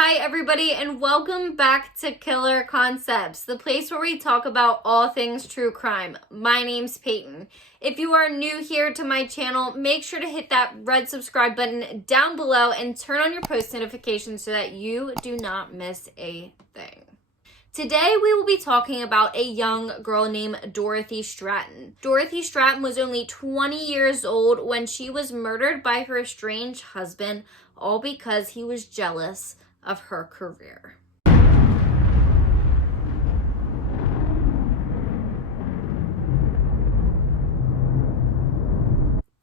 Hi everybody and welcome back to Killer Concepts, the place where we talk about all things true crime. My name's Peyton. If you are new here to my channel, make sure to hit that red subscribe button down below and turn on your post notifications so that you do not miss a thing. Today we will be talking about a young girl named Dorothy Stratten. Dorothy Stratten was only 20 years old when she was murdered by her estranged husband, all because he was jealous of her career.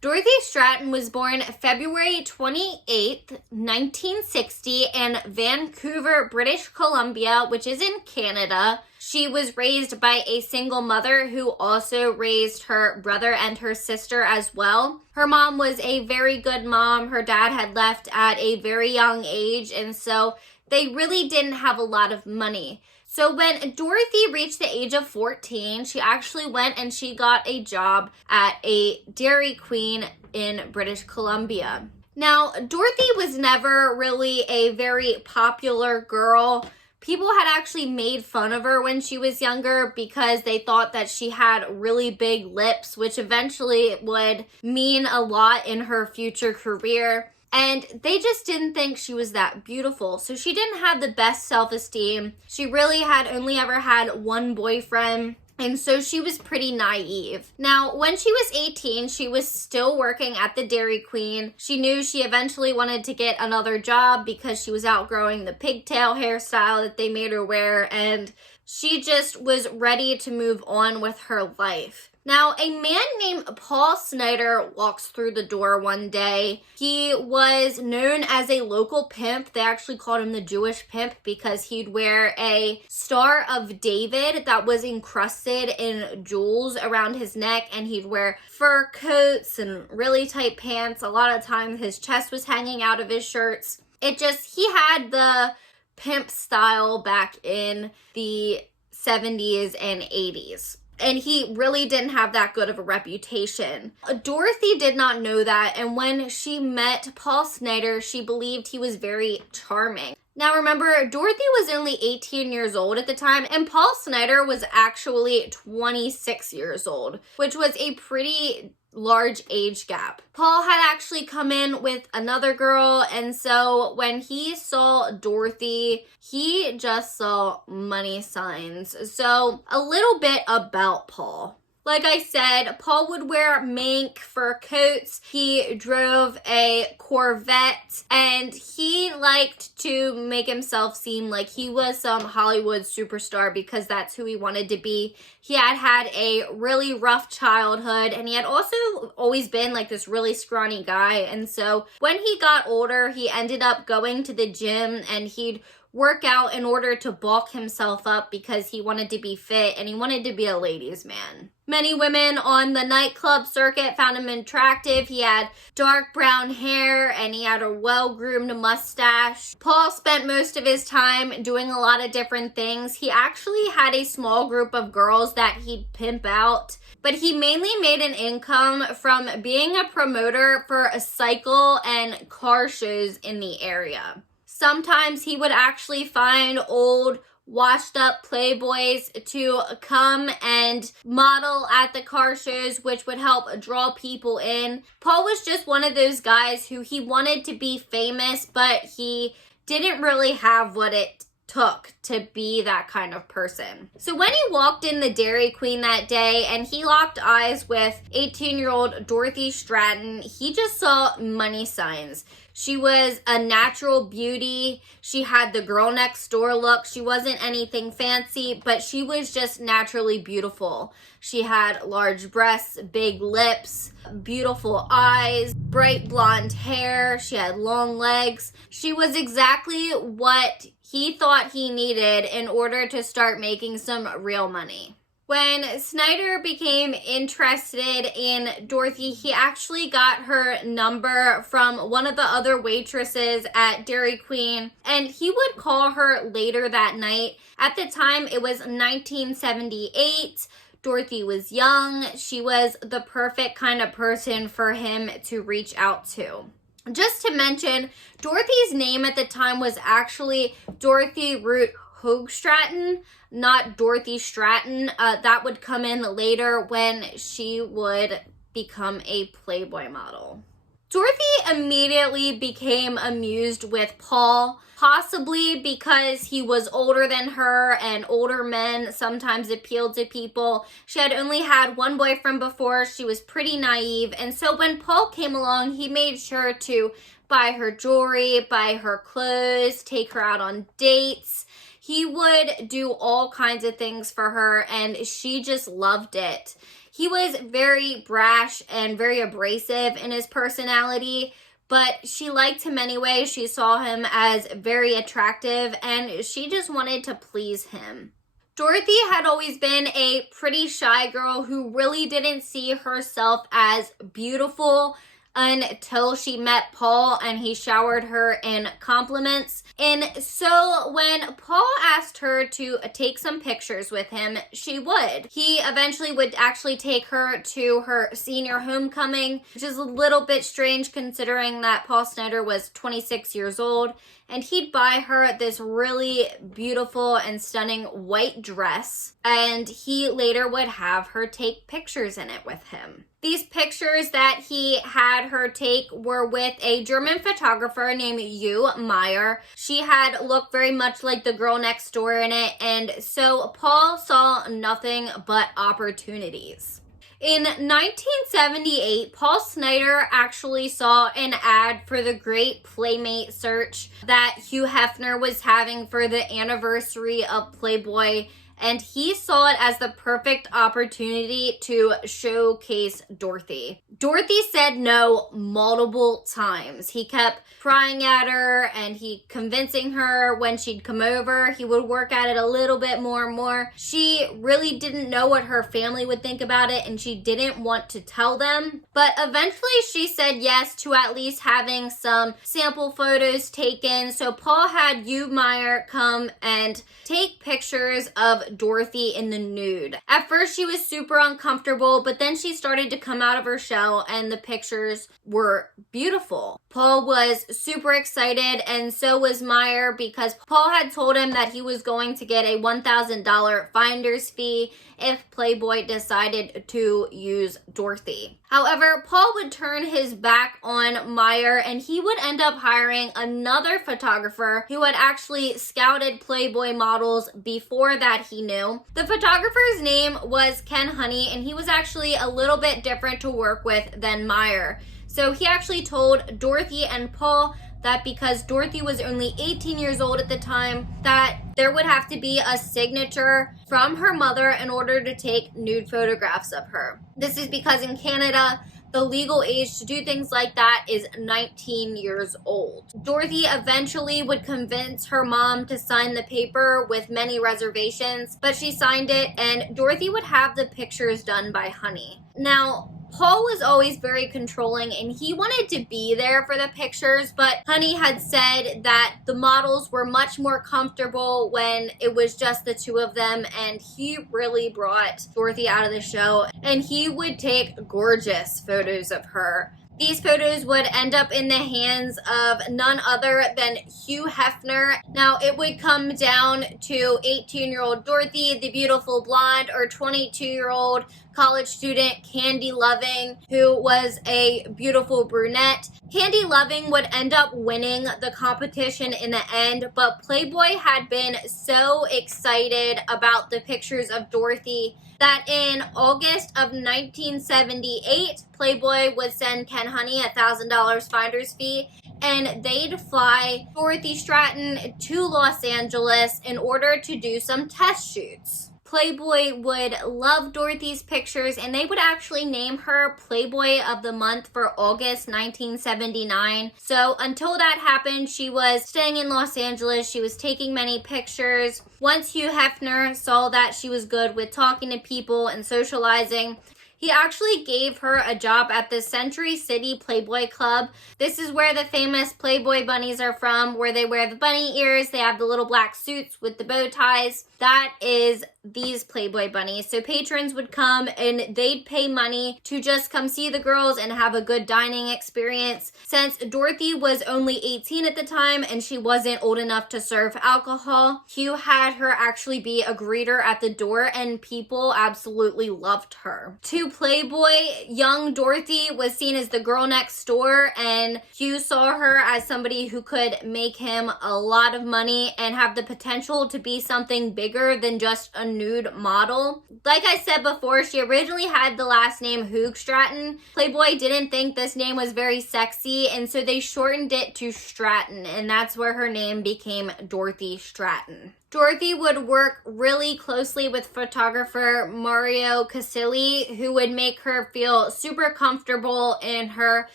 Dorothy Stratten was born February 28th, 1960 in Vancouver, British Columbia, which is in Canada. She was raised by a single mother who also raised her brother and her sister as well. Her mom was a very good mom. Her dad had left at a very young age, and so they really didn't have a lot of money. So when Dorothy reached the age of 14, she actually went and she got a job at a Dairy Queen in British Columbia. Now, Dorothy was never really a very popular girl. People had actually made fun of her when she was younger because they thought that she had really big lips, which eventually would mean a lot in her future career. And they just didn't think she was that beautiful. So she didn't have the best self-esteem. She really had only ever had one boyfriend. And so she was pretty naive. Now, when she was 18, she was still working at the Dairy Queen. She knew she eventually wanted to get another job because she was outgrowing the pigtail hairstyle that they made her wear. And she just was ready to move on with her life. Now, a man named Paul Snyder walks through the door one day. He was known as a local pimp. They actually called him the Jewish pimp because he'd wear a Star of David that was encrusted in jewels around his neck, and he'd wear fur coats and really tight pants. A lot of times his chest was hanging out of his shirts. He had the pimp style back in the 70s and 80s. And he really didn't have that good of a reputation. Dorothy did not know that, and when she met Paul Snyder, she believed he was very charming. Now remember, Dorothy was only 18 years old at the time, and Paul Snyder was actually 26 years old, which was a pretty large age gap. Paul had actually come in with another girl, and so when he saw Dorothy, he just saw money signs. So a little bit about Paul. Like I said, Paul would wear mink fur coats. He drove a Corvette, and he liked to make himself seem like he was some Hollywood superstar because that's who he wanted to be. He had had a really rough childhood, and he had also always been like this really scrawny guy. And so when he got older, he ended up going to the gym, and he'd work out in order to bulk himself up because he wanted to be fit and he wanted to be a ladies' man. Many women on the nightclub circuit found him attractive. He had dark brown hair and he had a well-groomed mustache. Paul spent most of his time doing a lot of different things. He actually had a small group of girls that he'd pimp out, but he mainly made an income from being a promoter for a cycle and car shows in the area. Sometimes he would actually find old washed up playboys to come and model at the car shows, which would help draw people in. Paul was just one of those guys who he wanted to be famous, but he didn't really have what it took to be that kind of person. So when he walked in the Dairy Queen that day and he locked eyes with 18-year-old Dorothy Stratten, he just saw money signs. She was a natural beauty. She had the girl next door look. She wasn't anything fancy, but she was just naturally beautiful. She had large breasts, big lips, beautiful eyes, bright blonde hair. She had long legs. She was exactly what he thought he needed in order to start making some real money. When Snyder became interested in Dorothy, he actually got her number from one of the other waitresses at Dairy Queen, and he would call her later that night. At the time, it was 1978. Dorothy was young. She was the perfect kind of person for him to reach out to. Just to mention, Dorothy's name at the time was actually Dorothy Root Hoag Stratten, not Dorothy Stratten. That would come in later when she would become a Playboy model. Dorothy immediately became amused with Paul, possibly because he was older than her and older men sometimes appealed to people. She had only had one boyfriend before. She was pretty naive. And so when Paul came along, he made sure to buy her jewelry, buy her clothes, take her out on dates. He would do all kinds of things for her, and she just loved it. He was very brash and very abrasive in his personality, but she liked him anyway. She saw him as very attractive, and she just wanted to please him. Dorothy had always been a pretty shy girl who really didn't see herself as beautiful until she met Paul and he showered her in compliments. And so when Paul asked her to take some pictures with him, she would. He eventually would actually take her to her senior homecoming, which is a little bit strange considering that Paul Snider was 26 years old. And he'd buy her this really beautiful and stunning white dress. And he later would have her take pictures in it with him. These pictures that he had her take were with a German photographer named Hugh Meyer. She had looked very much like the girl next door in it. And so Paul saw nothing but opportunities. In 1978, Paul Snider actually saw an ad for the Great Playmate search that Hugh Hefner was having for the anniversary of Playboy, and he saw it as the perfect opportunity to showcase Dorothy. Dorothy said no multiple times. He kept prying at her and convincing her when she'd come over. He would work at it a little bit more and more. She really didn't know what her family would think about it, and she didn't want to tell them. But eventually she said yes to at least having some sample photos taken. So Paul had Hugh Meyer come and take pictures of Dorothy in the nude. At first she was super uncomfortable, but then she started to come out of her shell and the pictures were beautiful. Paul was super excited, and so was Meyer, because Paul had told him that he was going to get a $1,000 finder's fee if Playboy decided to use Dorothy. However, Paul would turn his back on Meyer and he would end up hiring another photographer who had actually scouted Playboy models before that he knew. The photographer's name was Ken Honey, and he was actually a little bit different to work with than Meyer. So he actually told Dorothy and Paul that because Dorothy was only 18 years old at the time, that there would have to be a signature from her mother in order to take nude photographs of her. This is because in Canada, the legal age to do things like that is 19 years old. Dorothy eventually would convince her mom to sign the paper with many reservations, but she signed it, and Dorothy would have the pictures done by Honey. Now, Paul was always very controlling and he wanted to be there for the pictures, but Honey had said that the models were much more comfortable when it was just the two of them, and he really brought Dorothy out of the show, and he would take gorgeous photos of her. These photos would end up in the hands of none other than Hugh Hefner. Now, it would come down to 18-year-old Dorothy, the beautiful blonde, or 22-year-old college student Candy Loving, who was a beautiful brunette. Candy Loving would end up winning the competition in the end, but Playboy had been so excited about the pictures of Dorothy that in August of 1978, Playboy would send Ken Honey $1,000 finder's fee, and they'd fly Dorothy Stratten to Los Angeles in order to do some test shoots. Playboy would love Dorothy's pictures, and they would actually name her Playboy of the Month for August 1979. So until that happened, she was staying in Los Angeles. She was taking many pictures. Once Hugh Hefner saw that she was good with talking to people and socializing, He actually gave her a job at the Century City Playboy Club. This is where the famous Playboy bunnies are from, where they wear the bunny ears, they have the little black suits with the bow ties. That is these Playboy bunnies. So patrons would come and they'd pay money to just come see the girls and have a good dining experience. Since Dorothy was only 18 at the time and she wasn't old enough to serve alcohol, Hugh had her actually be a greeter at the door, and people absolutely loved her. To Playboy, young Dorothy was seen as the girl next door, and Hugh saw her as somebody who could make him a lot of money and have the potential to be something bigger than just a nude model. Like I said before, she originally had the last name Hoog Stratten. Playboy didn't think this name was very sexy, and so they shortened it to Stratten, and that's where her name became Dorothy Stratten. Dorothy would work really closely with photographer Mario Casilli, who would make her feel super comfortable in her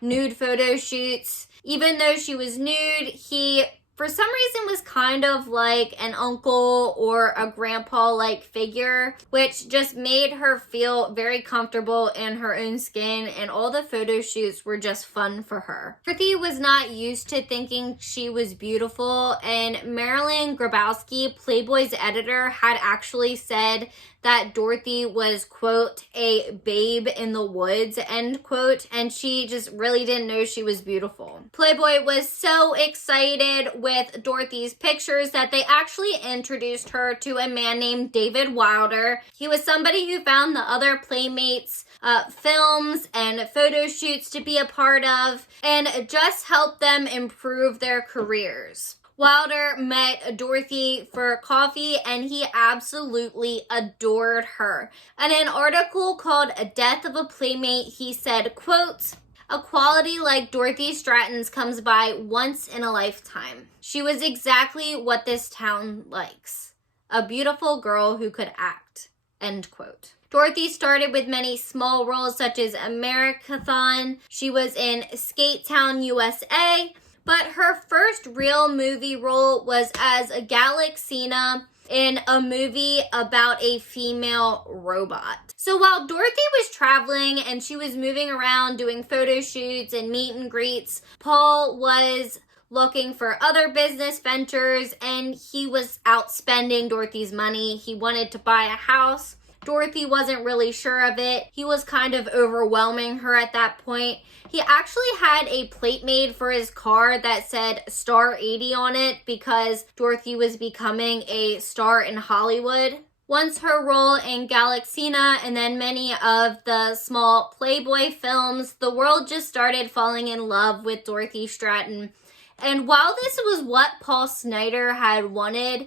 nude photo shoots. Even though she was nude, he for some reason was kind of like an uncle or a grandpa-like figure, which just made her feel very comfortable in her own skin, and all the photo shoots were just fun for her. Dorothy was not used to thinking she was beautiful, and Marilyn Grabowski, Playboy's editor, had actually said that Dorothy was, quote, a babe in the woods, end quote, and she just really didn't know she was beautiful. Playboy was so excited with Dorothy's pictures that they actually introduced her to a man named David Wilder. He was somebody who found the other Playmates films and photo shoots to be a part of and just helped them improve their careers. Wilder met Dorothy for coffee and he absolutely adored her. In an article called A Death of a Playmate, he said, quote, "A quality like Dorothy Stratten's comes by once in a lifetime. She was exactly what this town likes. A beautiful girl who could act." End quote. Dorothy started with many small roles such as Americathon. She was in Skate Town, USA. But her first real movie role was as a Galaxina in a movie about a female robot. So while Dorothy was traveling and she was moving around doing photo shoots and meet and greets, Paul was looking for other business ventures and he was out spending Dorothy's money. He wanted to buy a house. Dorothy wasn't really sure of it. He was kind of overwhelming her at that point. He actually had a plate made for his car that said Star 80 on it because Dorothy was becoming a star in Hollywood. Once her role in Galaxina and then many of the small Playboy films, the world just started falling in love with Dorothy Stratten. And while this was what Paul Snider had wanted,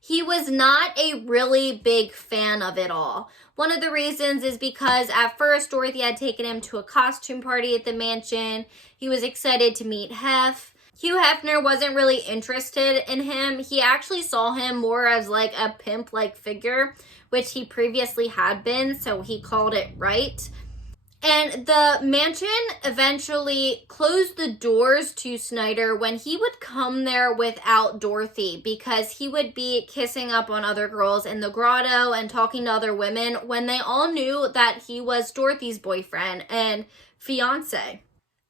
he was not a really big fan of it all. One of the reasons is because at first Dorothy had taken him to a costume party at the mansion. He was excited to meet Hef. Hugh Hefner wasn't really interested in him. He actually saw him more as like a pimp-like figure, which he previously had been, so he called it right. And the mansion eventually closed the doors to Snider when he would come there without Dorothy because he would be kissing up on other girls in the grotto and talking to other women when they all knew that he was Dorothy's boyfriend and fiance.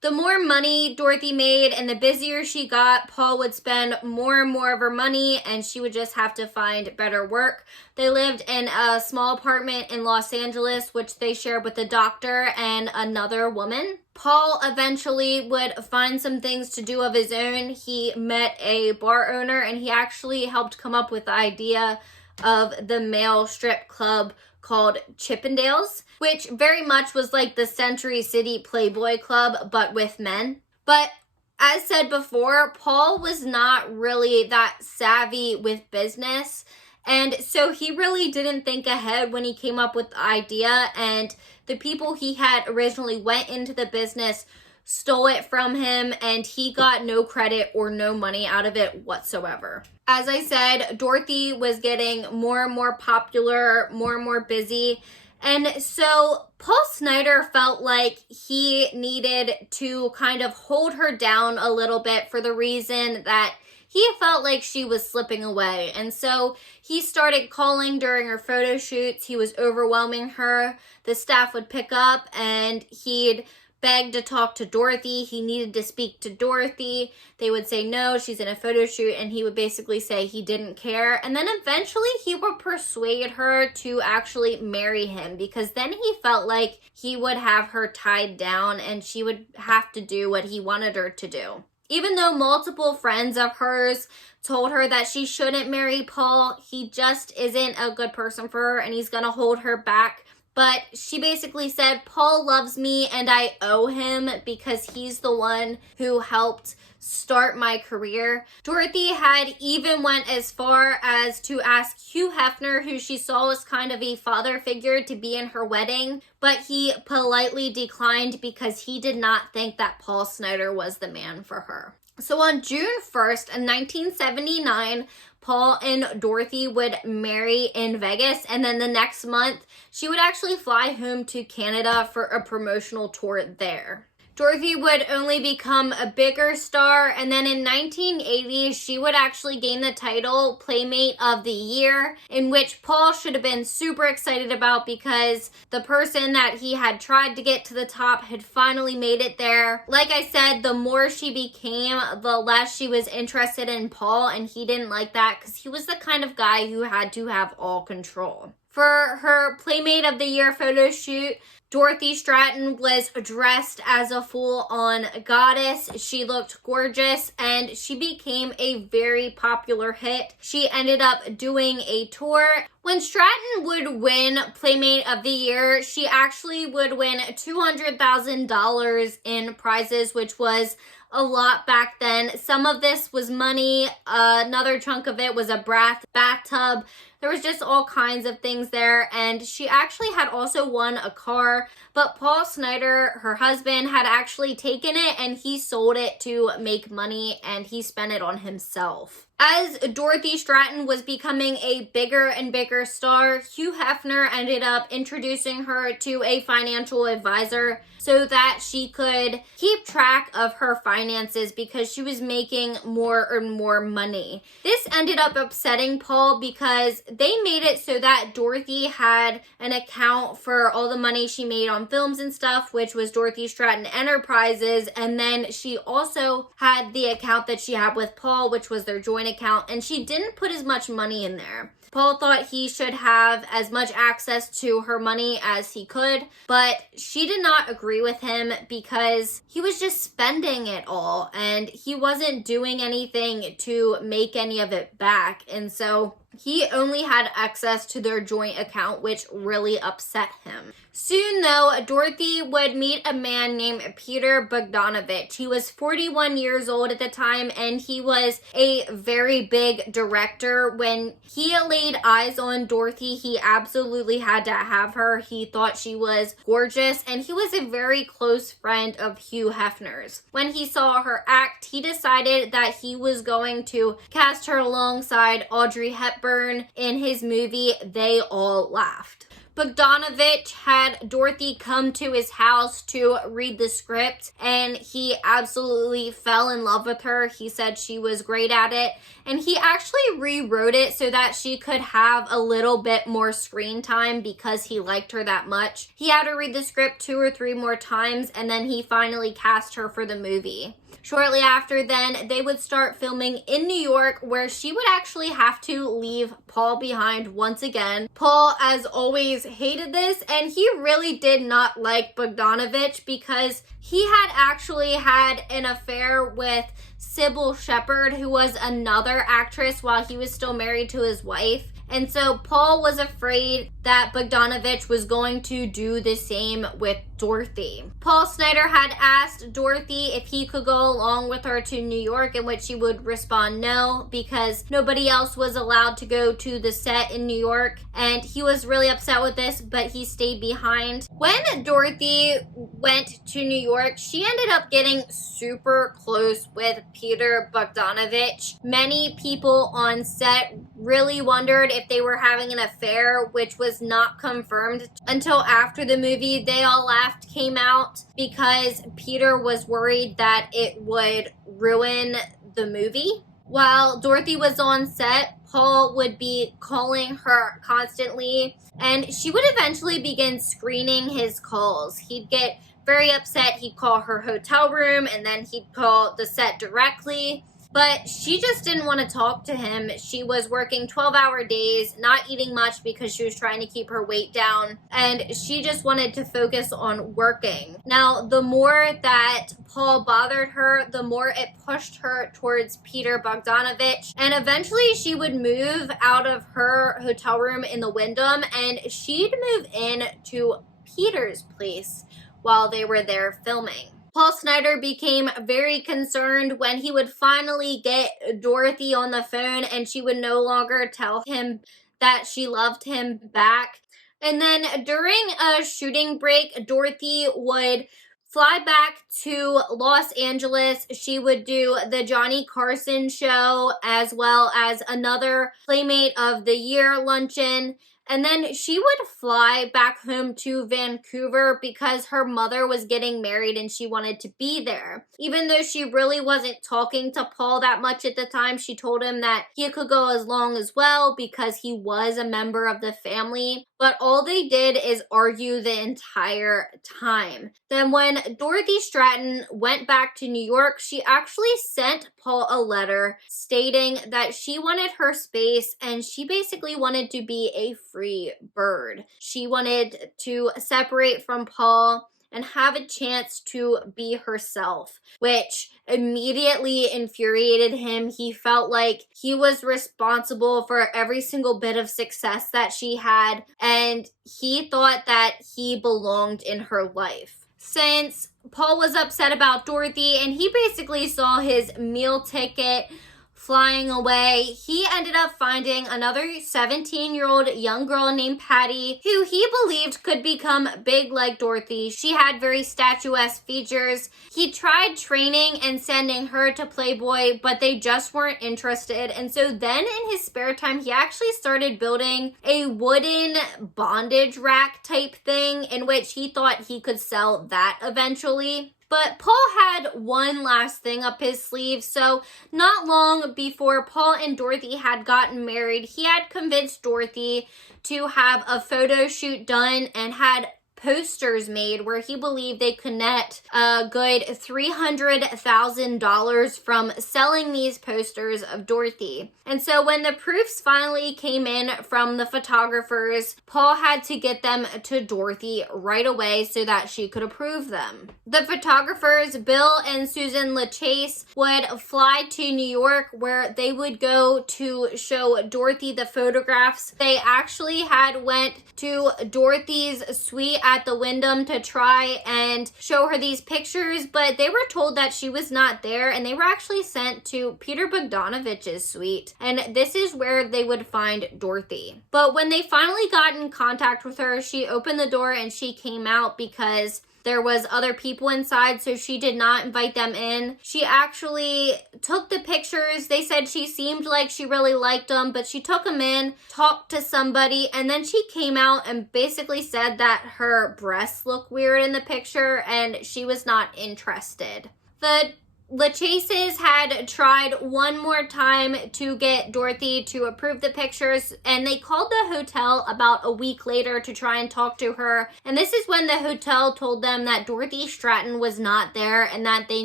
The more money Dorothy made and the busier she got, Paul would spend more and more of her money and she would just have to find better work. They lived in a small apartment in Los Angeles, which they shared with a doctor and another woman. Paul eventually would find some things to do of his own. He met a bar owner and he actually helped come up with the idea of the male strip club called Chippendales, which very much was like the Century City Playboy Club, but with men. But as said before, Paul was not really that savvy with business. And so he really didn't think ahead when he came up with the idea. And the people he had originally went into the business stole it from him, and he got no credit or no money out of it whatsoever. As I said, Dorothy was getting more and more popular, more and more busy. And so Paul Snider felt like he needed to kind of hold her down a little bit for the reason that he felt like she was slipping away. And so he started calling during her photo shoots. He was overwhelming her. The staff would pick up and he'd beg to talk to Dorothy. He needed to speak to Dorothy. They would say no, she's in a photo shoot, and he would basically say he didn't care. And then eventually he would persuade her to actually marry him, because then he felt like he would have her tied down and she would have to do what he wanted her to do. Even though multiple friends of hers told her that she shouldn't marry Paul, he just isn't a good person for her and he's gonna hold her back. But she basically said, Paul loves me and I owe him because he's the one who helped start my career. Dorothy had even went as far as to ask Hugh Hefner, who she saw as kind of a father figure, to be in her wedding, but he politely declined because he did not think that Paul Snider was the man for her. So on June 1st, 1979, Paul and Dorothy would marry in Vegas, and then the next month, she would actually fly home to Canada for a promotional tour there. Dorothy would only become a bigger star, and then in 1980, she would actually gain the title Playmate of the Year, in which Paul should have been super excited about because the person that he had tried to get to the top had finally made it there. Like I said, the more she became, the less she was interested in Paul, and he didn't like that because he was the kind of guy who had to have all control. For her Playmate of the Year photo shoot, Dorothy Stratten was dressed as a full-on goddess. She looked gorgeous and she became a very popular hit. She ended up doing a tour. When Stratten would win Playmate of the Year, she actually would win $200,000 in prizes, which was a lot back then. Some of this was money. Another chunk of it was a bathtub. There was just all kinds of things there, and she actually had also won a car, but Paul Snider, her husband, had actually taken it and he sold it to make money and he spent it on himself. As Dorothy Stratten was becoming a bigger and bigger star, Hugh Hefner ended up introducing her to a financial advisor so that she could keep track of her finances because she was making more and more money. This ended up upsetting Paul because they made it so that Dorothy had an account for all the money she made on films and stuff, which was Dorothy Stratten Enterprises, and then she also had the account that she had with Paul, which was their joint account, and she didn't put as much money in there. Paul thought he should have as much access to her money as he could, but she did not agree with him because he was just spending it all and he wasn't doing anything to make any of it back. And so he only had access to their joint account, which really upset him. Soon, though, Dorothy would meet a man named Peter Bogdanovich. He was 41 years old at the time, and he was a very big director. When he laid eyes on Dorothy, he absolutely had to have her. He thought she was gorgeous, and he was a very close friend of Hugh Hefner's. When he saw her act, he decided that he was going to cast her alongside Audrey Hepburn in his movie They All Laughed. Bogdanovich had Dorothy come to his house to read the script, and he absolutely fell in love with her. He said she was great at it, and he actually rewrote it so that she could have a little bit more screen time because he liked her that much. He had her read the script 2 or 3 more times, and then he finally cast her for the movie. Shortly after then, they would start filming in New York, where she would actually have to leave Paul behind once again. Paul, as always, hated this, and he really did not like Bogdanovich because he had actually had an affair with Sybil Shepherd, who was another actress while he was still married to his wife. And so Paul was afraid that Bogdanovich was going to do the same with Dorothy. Paul Snider had asked Dorothy if he could go along with her to New York, in which she would respond no, because nobody else was allowed to go to the set in New York, and he was really upset with this, but he stayed behind. When Dorothy went to New York, she ended up getting super close with Peter Bogdanovich. Many people on set really wondered if they were having an affair, which was not confirmed until after the movie They All Laughed came out, because Peter was worried that it would ruin the movie. While Dorothy was on set, Paul would be calling her constantly, and she would eventually begin screening his calls. He'd get very upset. He'd call her hotel room, and then he'd call the set directly. But she just didn't want to talk to him. She was working 12-hour days, not eating much because she was trying to keep her weight down, and she just wanted to focus on working. Now, the more that Paul bothered her, the more it pushed her towards Peter Bogdanovich, and eventually she would move out of her hotel room in the Wyndham, and she'd move in to Peter's place while they were there filming. Paul Snider became very concerned when he would finally get Dorothy on the phone and she would no longer tell him that she loved him back. And then during a shooting break, Dorothy would fly back to Los Angeles. She would do the Johnny Carson show as well as another Playmate of the Year luncheon. And then she would fly back home to Vancouver because her mother was getting married and she wanted to be there. Even though she really wasn't talking to Paul that much at the time, she told him that he could go as long as well because he was a member of the family. But all they did is argue the entire time. Then when Dorothy Stratten went back to New York, she actually sent Paul a letter stating that she wanted her space and she basically wanted to be a free bird. She wanted to separate from Paul and have a chance to be herself, which immediately infuriated him. He felt like he was responsible for every single bit of success that she had, and he thought that he belonged in her life. Since Paul was upset about Dorothy and he basically saw his meal ticket flying away, he ended up finding another 17-year-old young girl named Patty who he believed could become big like Dorothy. She had very statuesque features. He tried training and sending her to Playboy, but they just weren't interested. And so then in his spare time, he actually started building a wooden bondage rack type thing in which he thought he could sell that eventually. But Paul had one last thing up his sleeve. So not long before Paul and Dorothy had gotten married, he had convinced Dorothy to have a photo shoot done and had posters made where he believed they could net a good $300,000 from selling these posters of Dorothy. And so when the proofs finally came in from the photographers, Paul had to get them to Dorothy right away so that she could approve them. The photographers, Bill and Susan LaChase, would fly to New York where they would go to show Dorothy the photographs. They actually had went to Dorothy's suite at the Wyndham to try and show her these pictures, but they were told that she was not there and they were actually sent to Peter Bogdanovich's suite. And this is where they would find Dorothy. But when they finally got in contact with her, she opened the door and she came out because there was other people inside, so she did not invite them in. She actually took the pictures. They said she seemed like she really liked them, but she took them in, talked to somebody, and then she came out and basically said that her breasts look weird in the picture and she was not interested. The LaChases had tried one more time to get Dorothy to approve the pictures, and they called the hotel about a week later to try and talk to her. And this is when the hotel told them that Dorothy Stratten was not there and that they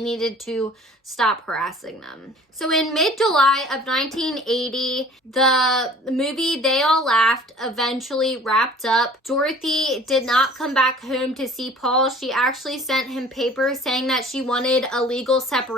needed to stop harassing them. So in mid-July of 1980, the movie They All Laughed eventually wrapped up. Dorothy did not come back home to see Paul. She actually sent him papers saying that she wanted a legal separation,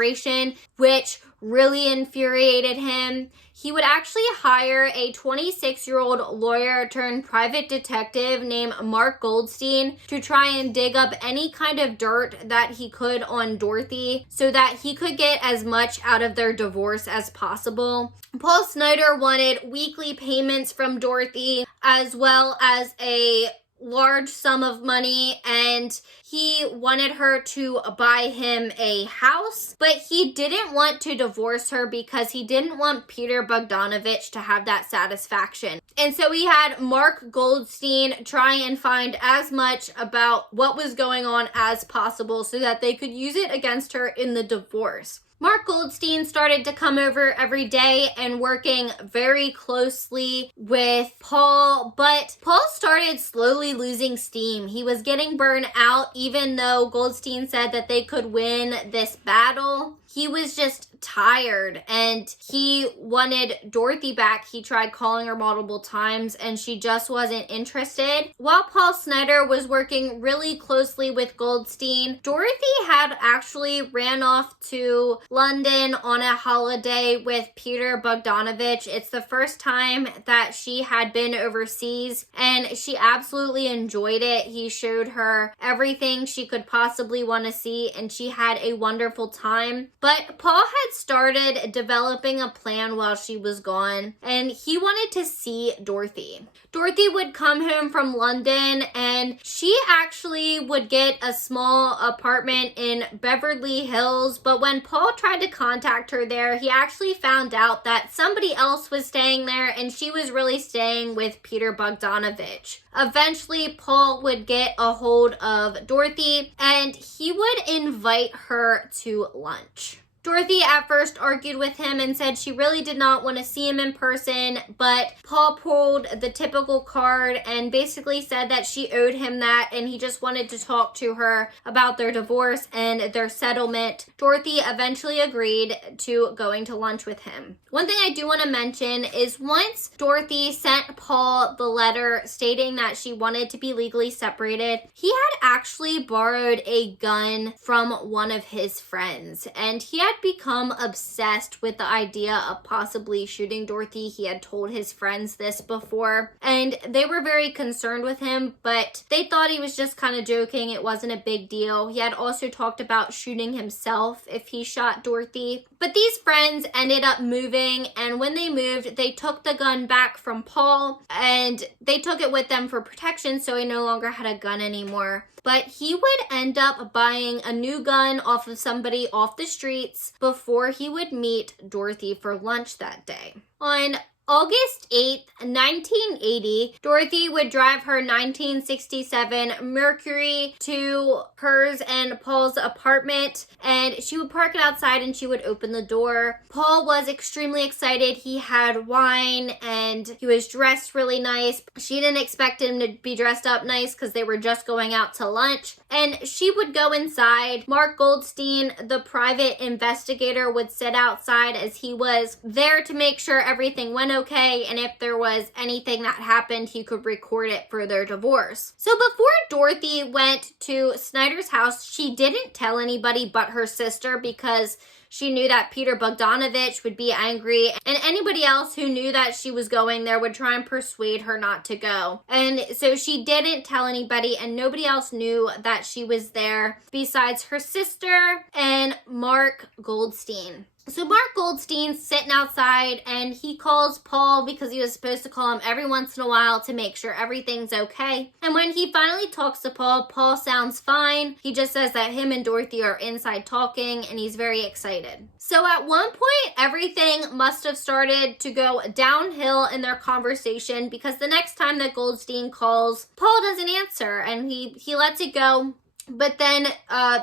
which really infuriated him. He would actually hire a 26-year-old lawyer turned private detective named Mark Goldstein to try and dig up any kind of dirt that he could on Dorothy so that he could get as much out of their divorce as possible. Paul Snider wanted weekly payments from Dorothy as well as a large sum of money, and he wanted her to buy him a house, but he didn't want to divorce her because he didn't want Peter Bogdanovich to have that satisfaction. And so he had Mark Goldstein try and find as much about what was going on as possible so that they could use it against her in the divorce. Mark Goldstein started to come over every day and working very closely with Paul, but Paul started slowly losing steam. He was getting burned out, even though Goldstein said that they could win this battle. He was just tired and he wanted Dorothy back. He tried calling her multiple times and she just wasn't interested. While Paul Snider was working really closely with Goldstein, Dorothy had actually ran off to London on a holiday with Peter Bogdanovich. It's the first time that she had been overseas and she absolutely enjoyed it. He showed her everything she could possibly want to see and she had a wonderful time. But Paul had started developing a plan while she was gone, and he wanted to see Dorothy. Dorothy would come home from London, and she actually would get a small apartment in Beverly Hills, but when Paul tried to contact her there, he actually found out that somebody else was staying there, and she was really staying with Peter Bogdanovich. Eventually, Paul would get a hold of Dorothy, and he would invite her to lunch. Dorothy at first argued with him and said she really did not want to see him in person, but Paul pulled the typical card and basically said that she owed him that and he just wanted to talk to her about their divorce and their settlement. Dorothy eventually agreed to going to lunch with him. One thing I do want to mention is once Dorothy sent Paul the letter stating that she wanted to be legally separated, he had actually borrowed a gun from one of his friends and he had become obsessed with the idea of possibly shooting Dorothy. He had told his friends this before and they were very concerned with him, but they thought he was just kind of joking. It wasn't a big deal. He had also talked about shooting himself if he shot Dorothy. But these friends ended up moving, and when they moved, they took the gun back from Paul and they took it with them for protection, so he no longer had a gun anymore. But he would end up buying a new gun off of somebody off the streets before he would meet Dorothy for lunch that day. On August 8th, 1980, Dorothy would drive her 1967 Mercury to hers and Paul's apartment, and she would park it outside and she would open the door. Paul was extremely excited. He had wine and he was dressed really nice. She didn't expect him to be dressed up nice because they were just going out to lunch, and she would go inside. Mark Goldstein, the private investigator, would sit outside as he was there to make sure everything went okay, and if there was anything that happened, he could record it for their divorce. So before Dorothy went to Snider's house, she didn't tell anybody but her sister because she knew that Peter Bogdanovich would be angry, and anybody else who knew that she was going there would try and persuade her not to go. And so she didn't tell anybody, and nobody else knew that she was there besides her sister and Mark Goldstein. So Mark Goldstein's sitting outside and he calls Paul because he was supposed to call him every once in a while to make sure everything's okay. And when he finally talks to Paul, Paul sounds fine. He just says that him and Dorothy are inside talking and he's very excited. So at one point, everything must have started to go downhill in their conversation because the next time that Goldstein calls, Paul doesn't answer and he lets it go. But then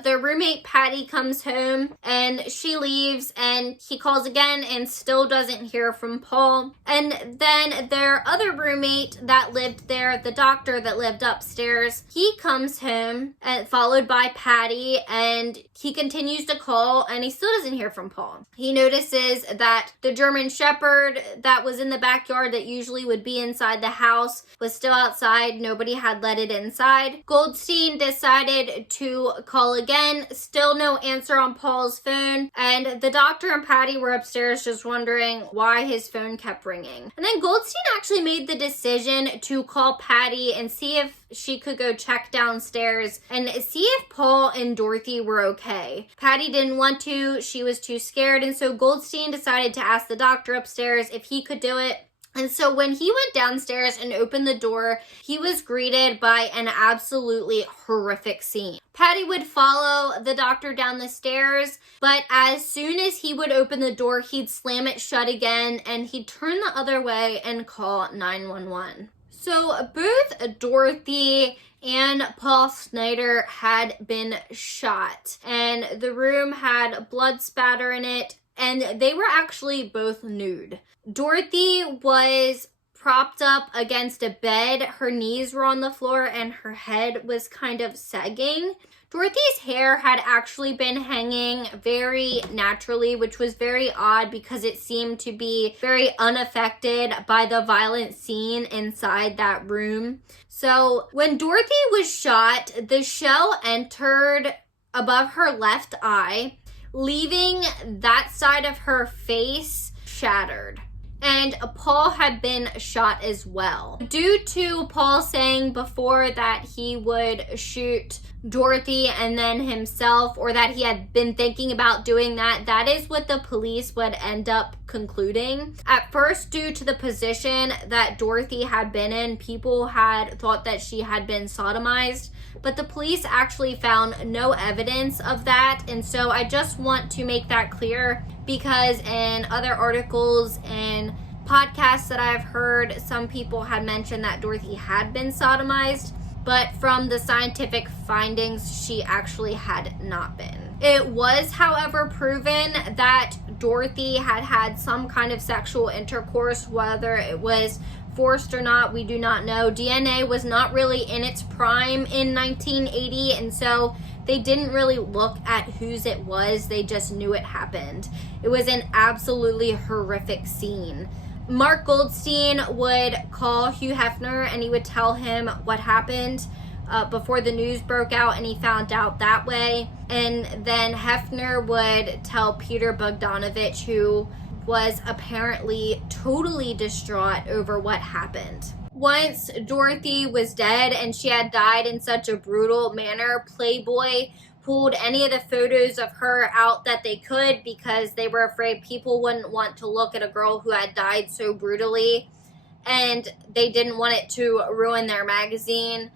their roommate Patty comes home and she leaves and he calls again and still doesn't hear from Paul. And then their other roommate that lived there, the doctor that lived upstairs, he comes home and followed by Patty, and he continues to call and he still doesn't hear from Paul. He notices that the German Shepherd that was in the backyard that usually would be inside the house was still outside. Nobody had let it inside. Goldstein decided to call again. Still no answer on Paul's phone. And the doctor and Patty were upstairs just wondering why his phone kept ringing. And then Goldstein actually made the decision to call Patty and see if she could go check downstairs and see if Paul and Dorothy were okay. Patty didn't want to. She was too scared. And so Goldstein decided to ask the doctor upstairs if he could do it. And so when he went downstairs and opened the door, he was greeted by an absolutely horrific scene. Patty would follow the doctor down the stairs, but as soon as he would open the door, he'd slam it shut again and he'd turn the other way and call 911. So both Dorothy and Paul Snyder had been shot, and the room had blood spatter in it, and they were actually both nude. Dorothy was propped up against a bed, her knees were on the floor, and her head was kind of sagging. Dorothy's hair had actually been hanging very naturally, which was very odd because it seemed to be very unaffected by the violent scene inside that room. So when Dorothy was shot, the shell entered above her left eye, leaving that side of her face shattered. And Paul had been shot as well. Due to Paul saying before that he would shoot Dorothy and then himself, or that he had been thinking about doing that, that is what the police would end up concluding. At first, due to the position that Dorothy had been in, people had thought that she had been sodomized, but the police actually found no evidence of that. And so I just want to make that clear, because in other articles and podcasts that I've heard, some people had mentioned that Dorothy had been sodomized, but from the scientific findings, she actually had not been. It was, however, proven that Dorothy had had some kind of sexual intercourse, whether it was forced or not, we do not know. DNA was not really in its prime in 1980, and so they didn't really look at whose it was. They just knew it happened. It was an absolutely horrific scene. Mark Goldstein would call Hugh Hefner and he would tell him what happened before the news broke out, and he found out that way. And then Hefner would tell Peter Bogdanovich, who was apparently totally distraught over what happened. Once Dorothy was dead and she had died in such a brutal manner, Playboy pulled any of the photos of her out that they could, because they were afraid people wouldn't want to look at a girl who had died so brutally, and they didn't want it to ruin their magazine.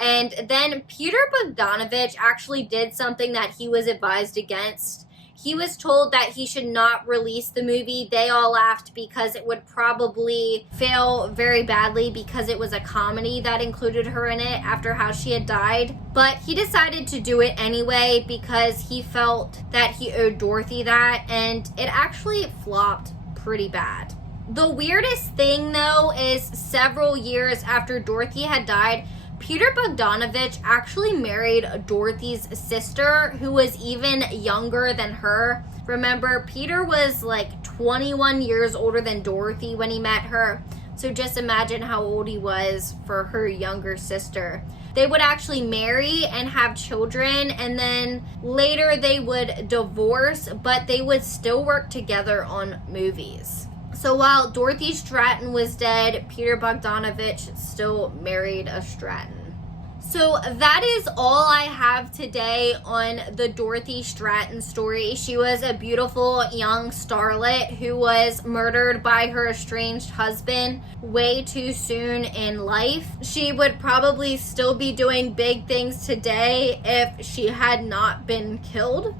And then Peter Bogdanovich actually did something that he was advised against. He was told that he should not release the movie. They all laughed because it would probably fail very badly, because it was a comedy that included her in it after how she had died. But he decided to do it anyway because he felt that he owed Dorothy that, and it actually flopped pretty bad. The weirdest thing, though, is several years after Dorothy had died, Peter Bogdanovich actually married Dorothy's sister, who was even younger than her. Remember, Peter was like 21 years older than Dorothy when he met her. So just imagine how old he was for her younger sister. They would actually marry and have children, and then later they would divorce, but they would still work together on movies. So while Dorothy Stratten was dead, Peter Bogdanovich still married a Stratten. So that is all I have today on the Dorothy Stratten story. She was a beautiful young starlet who was murdered by her estranged husband way too soon in life. She would probably still be doing big things today if she had not been killed.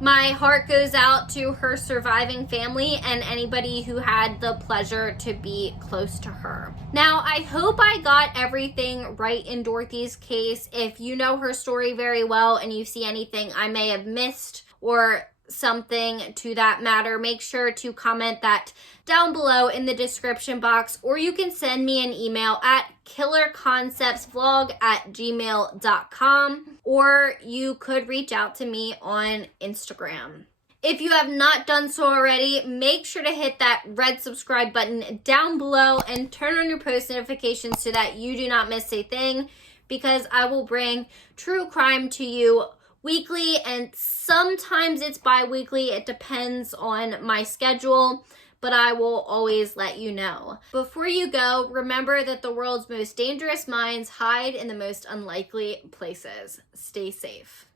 My heart goes out to her surviving family and anybody who had the pleasure to be close to her. Now, I hope I got everything right in Dorothy's case. If you know her story very well and you see anything I may have missed or something to that matter, make sure to comment that down below in the description box, or you can send me an email at killerconceptsvlog@gmail.com, or you could reach out to me on Instagram. If you have not done so already, make sure to hit that red subscribe button down below and turn on your post notifications so that you do not miss a thing, because I will bring true crime to you weekly, and sometimes it's bi-weekly. It depends on my schedule, but I will always let you know. Before you go, remember that the world's most dangerous minds hide in the most unlikely places. Stay safe.